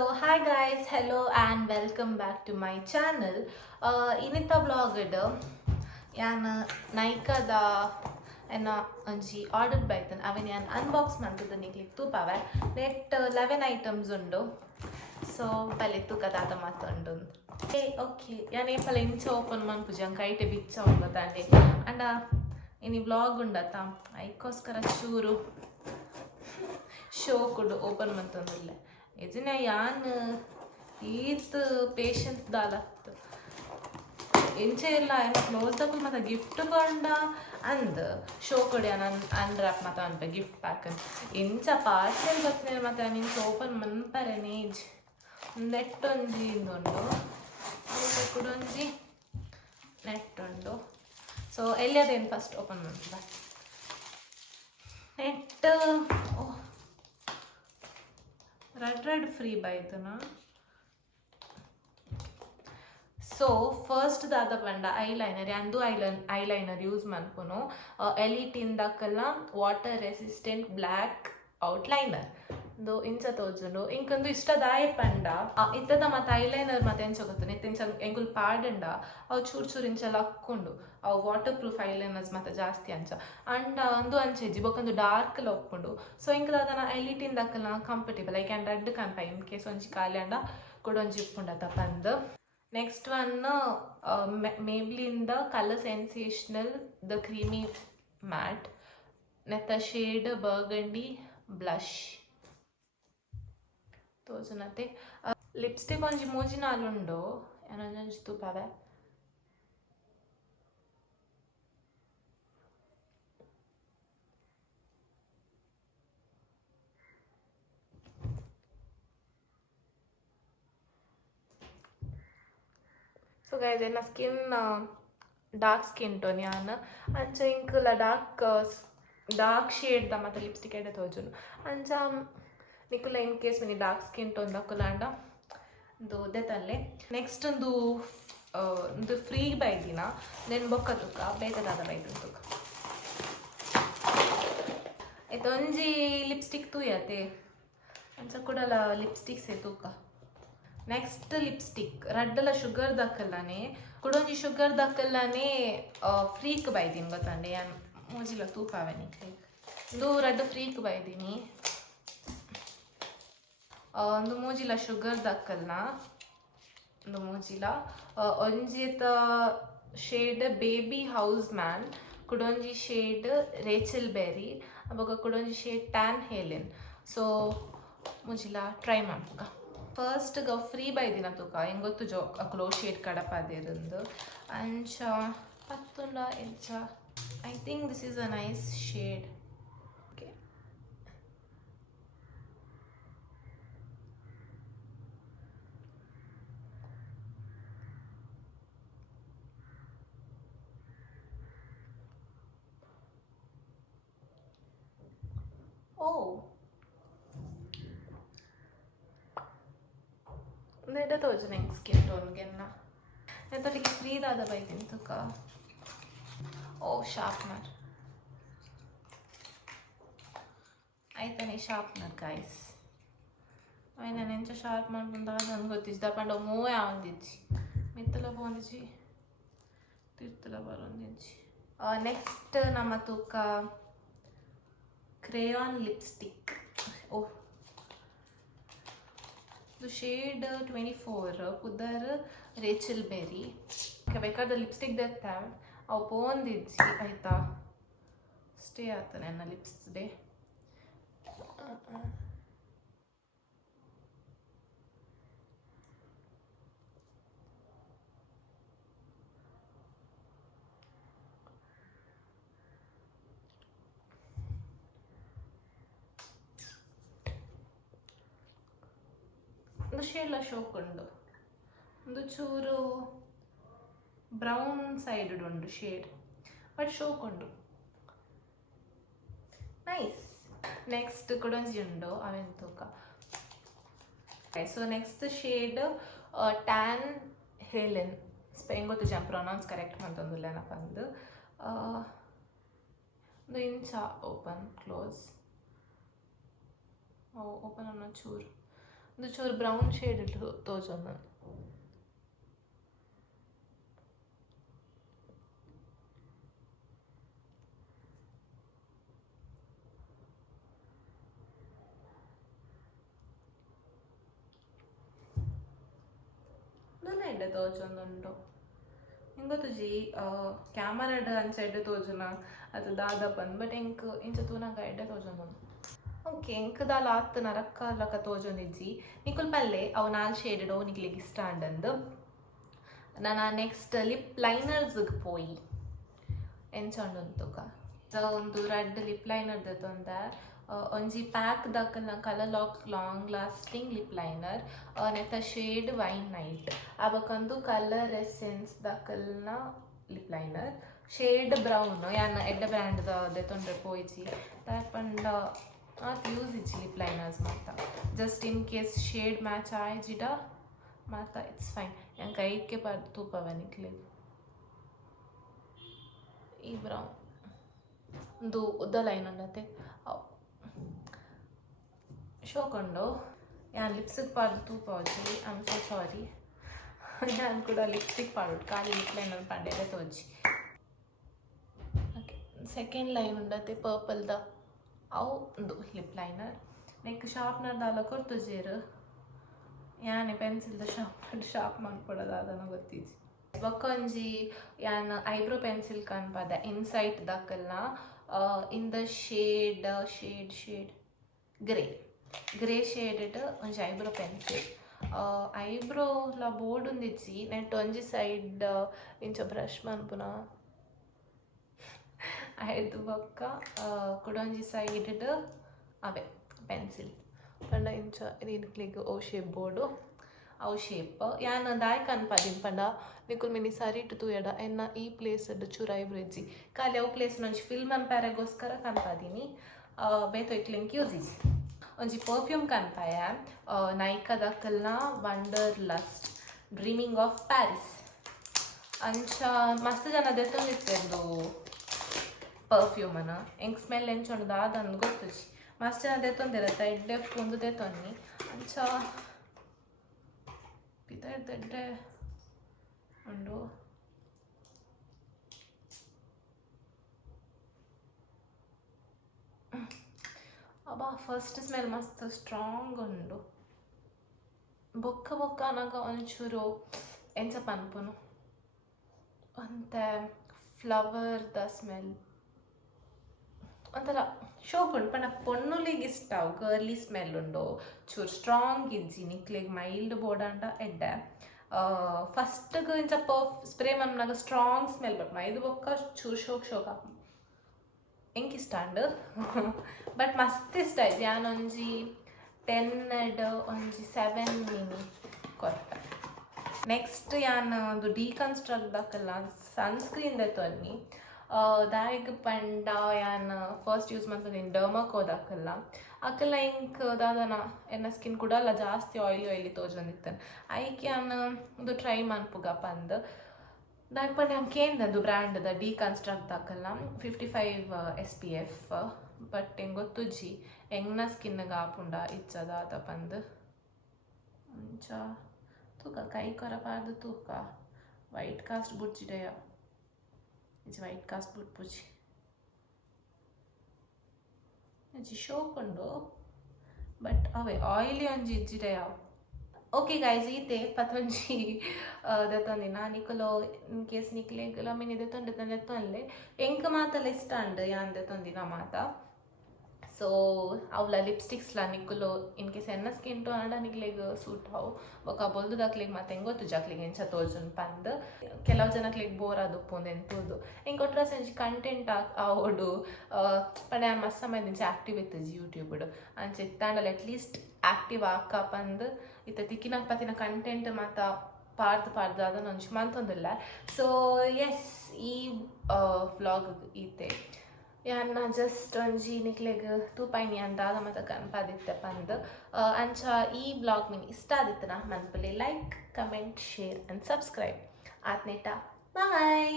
Hi guys, hello and welcome back to my channel. Inita vlog idu yan Nykada enna onji order baitan aven yan unbox mantudani click tupave net 11 items undu. So palittu kadata matundu. Okay yan e pala incha open manpujan kaite bicha undotandi and ini vlog undata aikoskara churu show ಕೊಡು open ಮಂತಂದಿಲ್ಲ ಇದನ್ನ ಯಾನ್ ಈತ್ patience ದಾಲತ್ತು ಎಂಚೆ ಇಲ್ಲ ಏನೋ close ದಪ್ಪಲ್ ಮತ್ತೆ gift ಕೊಂಡ ಅಂದ್ show ಕೊಡಿ ನಾನು ಅನ್ರಾಪ್ ಮತ್ತೆ ಅನ್ಪೆ ಗಿಫ್ಟ್ ಪ್ಯಾಕ್ ಎಂಚ ಪಾರ್ಸೆಲ್ ಬರ್ತನೆ ಮತ್ತೆ ಮೀನ್ಸ್ ಓಪನ್ ಮನ್ಪರೆ ನೇಜ್ ನೆಟ್ ಒಂಜಿ ಇಂದುಂಡು ಅದಕ್ಕೆ ಕೂಡ ಒಂಜಿ ನೆಟ್ ಉಂಡು ಸೊ ಎಲ್ಲಿಯದೇನು ಫಸ್ಟ್ ಓಪನ್ ಮಾಡ್ತದ ನೆಟ್ ರೆಡ್ ಫ್ರೀ ಬಾಯ್ತನಾ ಸೊ ಫಸ್ಟ್ ದಾದ ಪಂಡ ಐಲೈನರ್ ಅಂದು ಐಲೈನರ್ ಯೂಸ್ ಮನ್ಪುನು ಎಲಿಟಿಂದಕ್ಕಲ್ಲ ವಾಟರ್ ರೆಸಿಸ್ಟೆಂಟ್ ಬ್ಲ್ಯಾಕ್ ಔಟ್ಲೈನರ್ ಇದು ಇಂಚ ತೋಜುಂಡು ಇಂಕೊಂದು ಇಷ್ಟದಾಯ ಪಂಡ ಇತ್ತದ ಮತ್ತೆ ಐಲೈನರ್ ಮತ್ತೆ ಎಂಚ ಗೊತ್ತು ಇತ್ತೆಂಚ ಎಂಕುಲ್ ಪಾಡಂಡ ಅವು ಚೂರು ಇಂಚೆಲ್ಲ ಹಕ್ಕೊಂಡು ಅವು ವಾಟರ್ ಪ್ರೂಫ್ ಐಲೈನರ್ಸ್ ಮತ್ತೆ ಜಾಸ್ತಿ ಅಂಚ ಅಂಡ ಒಂದು ಅಂಚೆಜ್ಜಿ ಬೊಕೊಂದು ಡಾರ್ಕ್ ಒಪ್ಕೊಂಡು ಸೊ ಇಂಕದಾದನ ಎಲಿಟಿಂದಕ್ಕಲ್ಲ ಕಂಫರ್ಟೇಬಲ್ ಐ ಕ್ಯಾನ್ ರೆಡ್ ಕನ್ಪ ಇನ್ ಕೇಸ್ ಒಂಜಿ ಖಾಲಿ ಅಂಡ ಕೊಡೊಂಜಿ ಇಪ್ಪುಂಡತ ಪಂದ್ ನೆಕ್ಸ್ಟ್ ಒನ್ ಮೇಬ್ಲಿಂದ colour sensational the creamy matte ನೆತ್ತ ಶೇಡ್ ಬರ್ಗಂಡಿ ಬ್ಲಷ್ ತೋಜನತೆ ಲಿಪ್ಸ್ಟಿಕ್ ಒಂಜಿ ಮೂಜಿ ನಾಲುಂಡು ಏನೊಂಜಿ ತೂಪವೆ ಸೊ ಗೈಸ್ ಎನ್ನ ಸ್ಕಿನ್ ಡಾರ್ಕ್ ಸ್ಕಿನ್ ಟೋನ್ ಯಾನ್ ಅಂಚ ಇಂಕುಲ ಡಾರ್ಕ್ ಶೇಡ್ದ ಮತ್ತು ಲಿಪ್ಸ್ಟಿಕ್ ಎಡೆ ತೋಜುನು ಅಂಚ ನಿಕುಲ ಇನ್ ಕೇಸ್ ಮಿನಿ ಡಾರ್ಕ್ ಸ್ಕಿನ್ ಟೋನ್ ದಕ್ಕುಲಾಂಡ ದೋದೆ ತಲ್ಲೆ ನೆಕ್ಸ್ಟ್ ಒಂದು ಫ್ರೀ ಬೈದಿನ ನೆನ್ ಬೊಕ್ಕ ತುಕ ಬೇಗದಾದ ಬೈದಿನ ತುಕ ಒಂಜಿ ಲಿಪ್ಸ್ಟಿಕ್ ತೂಯತೆ ಅಂಚ ಕೂಡಲ ಲಿಪ್ಸ್ಟಿಕ್ ಸೇ ತೂಕ ನೆಕ್ಸ್ಟ್ ಲಿಪ್ಸ್ಟಿಕ್ ರಡ್ಡಲ ಶುಗರ್ ದಕ್ಕಲ್ಲನೆ ಕುಡೊಂಜಿ ಶುಗರ್ ದಕ್ಕಲ್ಲನೆ ಫ್ರೀಕ್ ಬೈದಿನಿ ಗೊತ್ತಂಡೆ ಯಾನ್ ಮೂಜಿಲ ತೂಪಾವೆ ನಿಕ್ಲೆ ಇದು ರಡ್ಡು ಫ್ರೀಕ್ ಬೈದಿನಿ ಒಂದು ಮೂಜಿಲ ಶುಗರ್ ದಕ್ಕಲ್ನ ಒಂದು ಮೂಜಿಲ ಒಂಜಿತ ಶೇಡ್ ಬೇಬಿ ಹೌಸ್ ಮ್ಯಾನ್ ಕುಡೊಂಜಿ ಶೇಡ್ ರೇಚಲ್ ಬೆರಿ ಅವಾಗ ಕುಡೊಂಜಿ ಶೇಡ್ ಟ್ಯಾನ್ ಹೇಲೆನ್ ಸೊ ಮೂಜಿಲ ಟ್ರೈ ಮಾಡ್ಬೇಕ ಫಸ್ಟ್ ಫ್ರೀ ಬೈದಿನ ತೂಕ ಹೆಂಗೆ ಗೊತ್ತು ಜೋ ಅಕ್ಲೋ ಶೇಡ್ ಕಡಪಾದಿರಂದು ಅಂಚ ಪತ್ತುಂಡ ಎಂಚ I think this is a nice shade ನೆಡ ತೋಜು ನಂಗೆ ಸ್ಕಿನ್ ಟೋನ್ಗೆನ್ನ ನೆತ್ತೊಟ್ಟಿಗೆ ಫ್ರೀದಾದ ಬೈದಿನಿ ತುಕ ಶಾರ್ಪ್ನರ್ ಆಯ್ತಾನೆ ಶಾರ್ಪ್ನರ್ ಗೈಸ್ ಅವೆ ನಾನು ಎಂಚ ಶಾರ್ಪ್ ಮಾಡ್ಕೊಂಡಾಗ ನನಗೆ ಗೊತ್ತಿಜ್ಜಿ ದಪ್ಪಂಡ ಮೂವೇ ಆವಂದಿಜ್ಜಿ ಮಿತ್ತಲ ಬಂದಿಜ್ಜಿ ತಿರ್ತಲ ಬರೋಂದಿಜ್ಜಿ ನೆಕ್ಸ್ಟ್ ನಮ್ಮ ತೂಕ ಕ್ರೇಯಾನ್ ಲಿಪ್ಸ್ಟಿಕ್ ಇದು ಶೇಡ್ 24 ಪುದರ್ ರೇಚಲ್ ಬೆರಿ ಬೇಕಾದ ಲಿಪ್ಸ್ಟಿಕ್ ದತ್ತಾವೆ ಅವು ಪೋಂದಿಜ್ಜಿ ಆಯ್ತಾ ಸ್ಟೇ ಆಗ್ತಾನೆ ನನ್ನ ಲಿಪ್ಸ್ ಡೇ ಒಂದು ಶೇಡ್ಲ ಶೋಕುಂಡು ಒಂದು ಚೂರು ಬ್ರೌನ್ ಸೈಡ್ ಉಂಡು ಶೇಡ್ ಬಟ್ ಶೋಕುಂಡು ನೈಸ್ ನೆಕ್ಸ್ಟ್ ಕೊಡೊಂಜಿ ಉಂಡು ಅವೆನ್ ತೂಕ ಸೊ ನೆಕ್ಸ್ಟ್ ಶೇಡ್ ಟ್ಯಾನ್ ಹೇಲೆನ್ ಹೆಂಗೆ ಗೊತ್ತು ಜನ ಪ್ರೊನೌನ್ಸ್ ಕರೆಕ್ಟ್ ಮಾಡ್ತಂದಿಲ್ಲ ಏನಪ್ಪ ಅಂದು ಒಂದು ಇಂಚ ಓಪನ್ ಕ್ಲೋಸ್ ಓಪನ್ ಅನ್ನೋ ಚೂರು ಒಂದು ಚೂರು ಬ್ರೌನ್ ಶೇಡ್ ತೋಜೊಂದು ಎಡ್ಡೆ ತೋಜೊಂದುಂಡು ಹಿಂಗೊತ್ತುಜಿ ಕ್ಯಾಮರಾಡ್ ಅಂಚ ಎಡ್ಡೆ ತೋಜುನ ಅದು ದಾದ ಬಂದು ಬಟ್ ಇಂಚ ತೂನಗ ಎಡ್ಡೆ ತೋಜೊಂದುಂಡು ಓಕೆ ಎಂಕ್ ದಾಲ ಆತ್ ನರಕ್ಕ ತೋಜೊಂದಿಜ್ಜಿ ನಿಕುಲ್ ಪಲ್ಲೆ ಅವು 4 ಶೇಡೆಡ್ ಅವು ನಿಕ್ಲಿಗೆ ಇಷ್ಟ ಅಂಡಂದು ನಾನು ನೆಕ್ಸ್ಟ್ ಲಿಪ್ ಲೈನರ್ಸ್ಗೆ ಪೋಯಿ ಎಂಚೊಂಡುಂತುಕ ಒಂದು ರೆಡ್ ಲಿಪ್ ಲೈನರ್ ದೊಂದೆ ಒಂಜಿ ಪ್ಯಾಕ್ ದಕ್ಕಲ್ನ colour long lasting lip liner ನೆತ್ತ ಶೇಡ್ ವೈನ್ ನೈಟ್ ಅವಕ್ಕಂದು ಕಲರ್ ಎಸೆನ್ಸ್ ದಕ್ಕಲ್ನ ಲಿಪ್ ಲೈನರ್ ಶೇಡ್ ಬ್ರೌನ್ ಯಾನ್ ಎಡ್ಡೆ ಬ್ರ್ಯಾಂಡ್ ದೆತೊಂಡ್ರೆ ಪೋಯ್ಜಿ ಪಂಡ ಆತ್ ಯೂಸ್ ಇಜ್ಜಿ ಲಿಪ್ ಲೈನರ್ಸ್ ಮಾತ just in case shade match ಆಯ್ಜಿಡ ಮಾತ ಇಟ್ಸ್ ಫೈನ್ ಯಂಕ ಕೈಗೆ ತೂಪವ ನಿಕ್ಲೆ ಈ ಬ್ರೌನ್ ಒಂದು ಉದ್ದ ಲೈನ್ ಉಂಡತೆ ಶೋಕೊಂಡು ಯಾನ್ ಲಿಪ್ಸ್ಟಿಕ್ ಪಾಡ್ದು ತೂಪ ಹೋಜಿ ಐ ಆಮ್ ಸೋ ಸಾರಿ ಯಾನ್ ಕೂಡ ಲಿಪ್ಸ್ಟಿಕ್ ಪಾಡೋಡು ಖಾಲಿ ಲಿಪ್ ಲೈನರ್ ಪಾಡ್ಯೆಡೆ ತೋಜಿ ಓಕೆ ಸೆಕೆಂಡ್ ಲೈನ್ ಉಂಡತೆ ಪರ್ಪಲ್ದ ಅವು ಒಂದು ಲಿಪ್ ಲೈನರ್ ನೆಕ್ ಶಾರ್ಪ್ನರ್ ದಾಲ ಕೊರ್ತುಜೇರು ಯಾನೆ ಪೆನ್ಸಿಲ್ದ ಶಾರ್ಪ್ ಮಾಡ್ಕೊಡೋದು ಅದನ್ನು ಗೊತ್ತಿಜ್ಜಿ ಬೊಕ್ಕೊಂಜಿ ಯಾನ್ ಐಬ್ರೋ ಪೆನ್ಸಿಲ್ ಕನ್ಪದ ಇನ್ಸೈಟ್ ದಕ್ಕಲ್ನ in the shade grey shaded ಒಂಜಿ ಐಬ್ರೋ ಪೆನ್ಸಿಲ್ ಐಬ್ರೋಲ ಬೋರ್ಡ್ ಉಂದಿಜ್ಜಿ ನೆಟ್ ಒಂಜಿ ಸೈಡ್ ಇಂಚ ಬ್ರಷ್ ಮನ್ಪುನ ಐದು ಬೊಕ್ಕ ಕುಡೊಂಜಿ ಸೈಡ್ ಅವೇ ಪೆನ್ಸಿಲ್ ಪಂಡ ಇಂಚ ನಿಕ್ಲಿಗೆ ಓ ಶೇಪ್ ಬೋರ್ಡು ಅವು ಶೇಪ್ ಯಾನ್ ದಾಯ್ ಕನ್ಪದಿನ್ ಪಂಡ ನಿಕುಲ್ ಮಿನಿ ಸರಿ ಇಟ್ಟು ತೂಯಡ ಎನ್ನ ಈ ಪ್ಲೇಸ್ ಚೂರು ಐಬ್ರೋ ಇಜ್ಜಿ ಖಾಲಿ ಅವು ಪ್ಲೇಸ್ ಒಂಜಿ ಫಿಲ್ಮ್ ಅನ್ಪಾರೆಗೋಸ್ಕರ ಕನ್ಪದೀನಿ ಬೇತೋ ಇಕ್ಲಿಂಕ್ ಯೂಸ್ ಇಜ್ಜಿ ಒಂಜಿ ಪರ್ಫ್ಯೂಮ್ ಕನ್ಪಾಯ ನೈಕಾದಕ್ಕಲ್ನ wanderlust dreaming of Paris ಅಂಚ ಮಸ್ತ್ ಜನ ದೆತ್ತೊಂದಿತ್ತೆರ್ದು ಪರ್ಫ್ಯೂಮನ ಎಂಕ್ ಸ್ಮೆಲ್ ಎಂಚೊಂಡು ದಾದಂದು ಗೊತ್ತುಜಿ ಮಸ್ತ್ ಜನ ದೆತ್ತೊಂದಿರತ್ತ ಎಡ್ಡೆ ಪುಂದು ದೆತ್ತೊನ್ನಿ ಅಂಚ ಪಿದಡ್ಡೆ ಉಂಡು ಅಬ್ಬಾ ಫಸ್ಟ್ ಸ್ಮೆಲ್ ಮಸ್ತ್ ಸ್ಟ್ರಾಂಗ್ ಉಂಡು ಬೊಕ್ಕ ನನಗ ಒಂಚೂರು ಎಂಚ ಪನ್ಪುನು ಒಂತೆ ಫ್ಲವರ್ದ ಸ್ಮೆಲ್ ಒಂಥರ ಶೋಕ್ ಉಂಡು ಪಂಡ ಪೊಣ್ಣುಲಿಗೆ ಇಷ್ಟ ಗರ್ಲಿ ಸ್ಮೆಲ್ ಉಂಡು ಚೂರು ಸ್ಟ್ರಾಂಗ್ ಇಜ್ಜಿ ನಿಕ್ಲಿಗೆ ಮೈಲ್ಡ್ ಬೋಡಾಂಡ ಎಡ್ಡೆ ಫಸ್ಟ್ಗೆ ಇಂಚ ಸ್ಪ್ರೇ ಮನ್ನಾಗ ಸ್ಟ್ರಾಂಗ್ ಸ್ಮೆಲ್ ಬಟ್ ಇದು ಬೊಕ್ಕ ಚೂರು ಶೋಕ್ ಹಾಕು ಎಂಕ್ ಇಷ್ಟ ಅಂಡು ಬಟ್ ಮಸ್ತ್ ಇಷ್ಟ ಆಯ್ತು ಯಾನೊಂಜಿ 10 ಒಂಜಿ 7 ಮಿನಿ ಕೊರ್ಪೆ ನೆಕ್ಸ್ಟ್ ಯಾನ್ ಒಂದು ಡೀಕನ್ಸ್ಟ್ರಕ್ಟ್ ದಕ್ಕಲ್ಲ ಸನ್ಸ್ಕ್ರೀನ್ ದೆತ್ತೊನ್ನಿ ದಾಯಿಗ್ ಪಂಡ ಯಾನ್ ಫಸ್ಟ್ ಯೂಸ್ ಮಾಡ್ತೀನಿ ಡರ್ಮಕೋ ದಕ್ಕಲ್ಲ ಅಕ್ಕಲ್ಲ ಇಂಕ್ ದಾದನ ಎನ್ನ ಸ್ಕಿನ್ ಕೂಡ ಅಲ್ಲ ಜಾಸ್ತಿ ಆಯ್ಲಿ ತೋಜೊಂದಿತ್ತೇನೆ ಐಕ್ ಯಾನ್ ಒಂದು ಟ್ರೈ ಮನ್ಪುಗ ಪಂದ್ ದಾಯಕ್ ಪಂಡ ಯಾನ್ ಕೇಂದದು ಬ್ರ್ಯಾಂಡ್ದ ಡೀಕನ್ಸ್ಟ್ರಕ್ಟ್ ದಕ್ಕಲ್ಲ 55 SPF ಬಟ್ ಹೆಂಗೆ ಗೊತ್ತುಜ್ಜಿ ಹೆಂಗ್ನ ಸ್ಕಿನ್ಗೆ ಆಪುಂಡ ಇಚ್ಚದ ಪಂದ್ ಅಂಚ ತೂಕ ಕೈ ಕೊರಪಾರ್ದು ತೂಕ ವೈಟ್ ಕಾಸ್ಟ್ ಬುಡ್ಜಿಡೆಯ ಇಜ್ಜಿ ವೈಟ್ ಕಾಸ್ಟ್ ಬುಡ್ಪುಜಿ ಇಜ್ಜಿ ಶೋಕುಂಡು ಬಟ್ ಅವೇ ಆಯಿಲಿ ಒಂಜಿ ಇಜ್ಜಿಡೆಯ ಓಕೆ ಗೈಸ್ ಈತೆ ಪತ್ತೊಂಜಿ ದೆತ್ತೊಂದಿನ ನಿಕುಲು ಇನ್ ಕೇಸ್ ನಿಕ್ಲೆಗ್ ಮಿನಿ ದೆತ್ತೊಂಡೆ ಎಂಕ್ ಮಾತಲ್ಲ ಇಷ್ಟ ಅಂಡ್ ಯಾನ್ ದೆತ್ತೊಂದಿನ ಮಾತ ಸೊ ಅವಳ ಲಿಪ್ಸ್ಟಿಕ್ಸ್ಲ ನಿಕ್ಕುಲು ಇನ್ ಕೇಸ್ ಎನ್ನ ಸ್ಕಿನ್ ಟೋನ್ ಆಂಡ ನಿಕ್ಲೆಗ್ ಸೂಟ್ ಹವು ಬೊಕ ಬೊಲ್ದುದಾಕ್ಲೆಗ್ ಮತ್ತೆ ಹೆಂಗೆ ಗೊತ್ತು ಜಾಕ್ಲಿಗೆ ಎಂಚ ತೋಜುನ್ ಪಂದ್ ಕೆಲವು ಜನಕ್ಲೆಗ್ ಬೋರ್ ಆದುಪ್ಪುಂದು ಎಂತುದು ಹೆಂಗೆ ಕೊಟ್ಟರೆ ಸಂಜೆ ಕಂಟೆಂಟ್ ಆವೋಡು ಪಂಡ ನಾನು ಮಸ್ತ್ ಸಮಯದಿಂಚ ಆ್ಯಕ್ಟಿವ್ ಇತ್ತಜಿ ಯೂಟ್ಯೂಬ್ಡು ಅಂಚೆ ಇತ್ತಾಂಡಲ್ಲ ಅಟ್ಲೀಸ್ಟ್ ಆ್ಯಕ್ಟಿವ್ ಆಕ ಪಂದ್ ಇತ್ತ ತಿಕ್ಕಿನ ಪತ್ತಿನ ಕಂಟೆಂಟ್ ಮಾತ ಪಾಡ್ದು ಅದನ್ನು ಒಂಚು ಮಂತೊಂದಿಲ್ಲ ಸೊ ಎಸ್ ಈ ವ್ಲಾಗ್ ಈತೆ ಯಾನ್ನ ಜಸ್ಟ್ ಒಂಜಿ ನಿಕ್ಲೆಗ್ ತೂಪೈನಿ ಅಂತ ಮತ್ತು ಕನ್ಪಾದಿತ್ತೆ ಪಂದ್ ಅಂಚ ಈ ಬ್ಲಾಗ್ ಮಿನಿ ಇಷ್ಟ ಆದಿತ್ತನ ಮನ್ಪಲ್ಲಿ like comment share and subscribe ಆತ್ನೇಟ ಬಾಯ್.